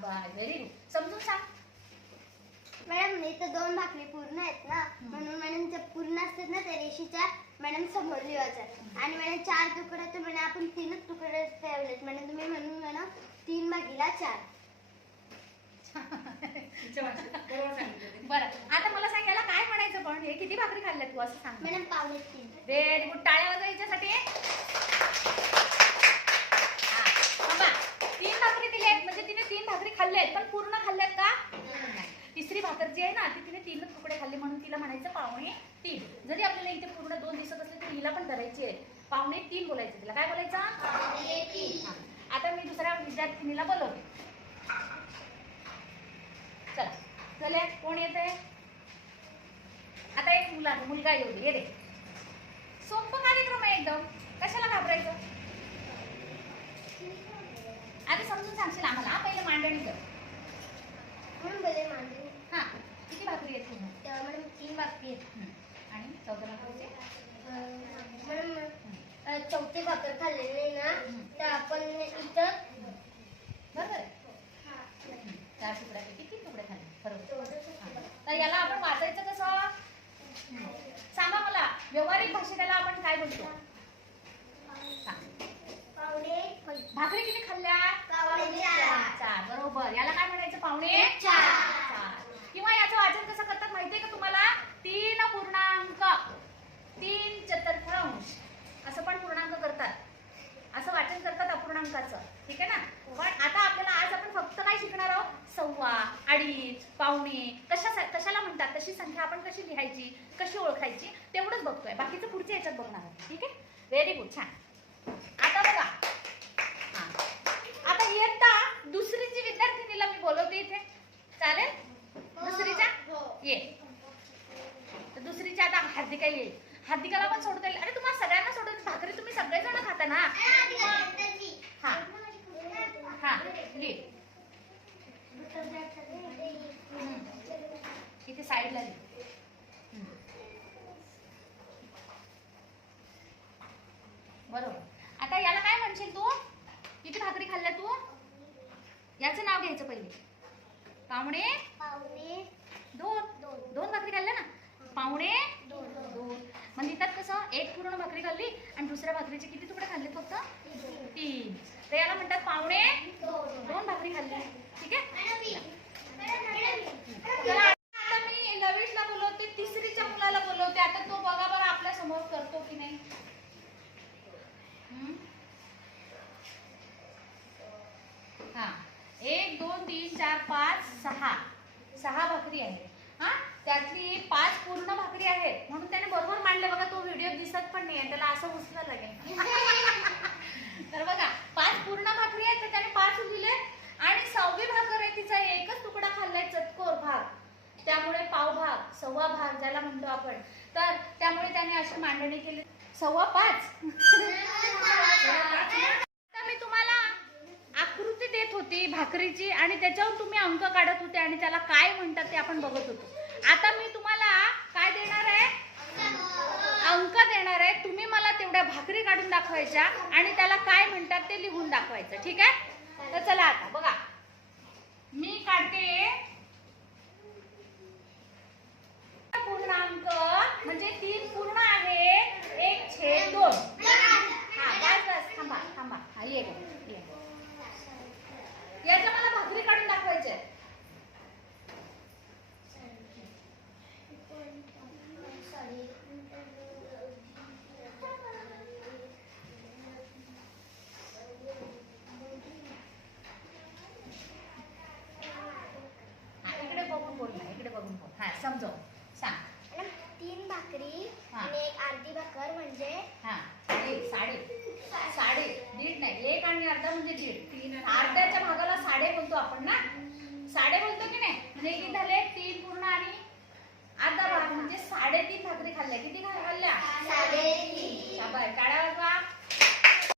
Bye समजून सांग. Madam इथं दोन भाकरी पूर्ण आहेत ना म्हणून मॅडम त्या पूर्ण असतात ना त्या रेषेच्या मॅडम समोर लिहायचं आणि मॅडम चार तुकडे तर म्हणे आपण तीनच तुकडे ठेवलेत. म्हणे तुम्ही म्हणून म्हणा तीन भागीला चार. बरं आता मला सांग याला काय म्हणायचं पण? हे किती भाकरी खाल्ल्या तू असं सांग. मॅडम पावले तीन. व्हेरी गुड टाळ्या वाजवायच्यासाठी. तिसरी भाकर जी आहे ना ती तिने तीनच तुकडे खाल्ले म्हणून तिला म्हणायचं पावणे तीन. जरी आपल्याला इथे पूर्ण दोन दिसत असले तरी हिला पण धरायची आहे. पावणे तीन बोलायचं तिला. काय बोलायचं. आता मी दुसऱ्या विद्यार्थिनीला बोलवते. चला. चले कोण येत आहे आता एक मुला मुलगा येऊ दे ये दे सोपं कार्यक्रम आहे एकदम कशाला घाबरायचं आधी समजून सांगशील आम्हाला हा, पहिलं मांडणी कर म्हणून भले मांडले हा किती भाकरी आहेत तुम्ही तेव्हा मॅडम तीन भाकरी. आणि भाकरीचे चौथी भाकर खाल्लेली ना तर आपण इथं बरोबर. चार तुकड्यापैकी तीन तुकडे खाल्ले? बरोबर. तर याला आपण वाचायचं कसं. सांगा मला व्यवहारिक भाषेत याला आपण काय बोलतो? भाकरी किती खाल्ल्या? चार. बरोबर. याला काय म्हणायचं? पावणे चार. किंवा याचं वाचन कसं करतात माहितीये का तुम्हाला? तीन चतुर्थांश. असं पण पूर्णांक करतात. असं वाचन करतात अपूर्णांकाचं. ठीक आहे ना? पण आता आपल्याला आज आपण फक्त काय शिकणार आहोत? सव्वा अडीच पावणे कशा कशाला म्हणतात? तशी संख्या आपण कशी लिहायची? कशी ओळखायची? तेवढंच बघतोय. बाकीचं पुढच्या याच्यात बघणार आहोत. ठीक आहे? व्हेरी गुड छान. आता बघा. हा. आता इयत्ता दुसरीची विद्यार्थिनीला मी बोलवते इथे. चालेल? दुसरीच्या? ये. तर दुसरीच्या आता हार्दिका येईल. हार्दिकाला पण सोडता येईल अरे तुम्हाला सगळ्यांना सोडून भाकरी तुम्ही सगळेजण खाता ना? हा. हा घे. इथे साईडला घे. बरोबर. आता याला काय म्हणशील तू? किती भाकरी खाल्ल्या तू? याचं नाव घ्यायचं पहिले. पावणे पावणे दोन दोन भाकरी खाल्ल्या ना पावणे दोन मग लिहितात कसं एक पूर्ण भाकरी खाल्ली आणि दुसऱ्या भाकरीचे किती तुकडे खाल्ले फक्त? तीन. तर याला म्हणतात पाहुणे दोन भाकरी खाल्ली. ठीक आहे? आता मी लवेशला बोलवते तिसरीच्या मुलाला बोलवते. आता तो बघा बरं आपल्यासमोर करतो की नाही. हम्म? हा. एक दोन तीन चार पाच सहा. सहा भाकरी आहे त्यातली पाच पूर्ण भाकरी आहेत. म्हणून त्याने बरोबर मांडले. बघा तो व्हिडिओ दिसत पण नाही त्याला असं उचलं लागेल तर बघा पाच पूर्ण भाकरी आहेत तर त्याने पाच लिहिले आणि सहावी भाकर आहे तिचा एकच तुकडा खाल्लाय चतकोर भाग त्यामुळे पाव भाग सव्वा भाग ज्याला म्हणतो आपण. तर त्यामुळे त्याने अशी मांडणी केली. सव्वा पाच. आता मी तुम्हाला आकृती देत होती भाकरीची आणि त्याच्यावर तुम्ही अंक काढत होते आणि त्याला काय म्हणतात ते आपण बघत होतो. आता मी तुम्हाला काय देणार आहे? अंक देणार आहे. तुम्ही मला तेवढ्या भाकरी काढून दाखवायच्या आणि त्याला काय म्हणतात ते लिहून दाखवायचं. ठीक आहे? तर चला आता बघा. मी काढते. पूर्णांक म्हणजे तीन पूर्ण आहे. एक छेद दोन. हा बस बस थांबा थांबा. हा ये गं, मला भाकरी काढून दाखवायचंय हा, इकडे बघून बोल ना इकडे बघून बोल हा समजव. सांग. तीन भाकरी. आणि एक अर्धी भाकर म्हणजे हा. एक साडे. साडे. दीड नाही एक आणि अर्धा म्हणजे दीड. तीन अर्ध्याच्या भागाला साडे बोलतो आपण ना? साडे बोलतो की नाही? म्हणजे किती झाले? तीन पूर्ण आणि अर्धा भाग. म्हणजे साडेतीन भाकरी खाल्ल्या. किती खा- खाल्ल्या? टाळ्या वाजवा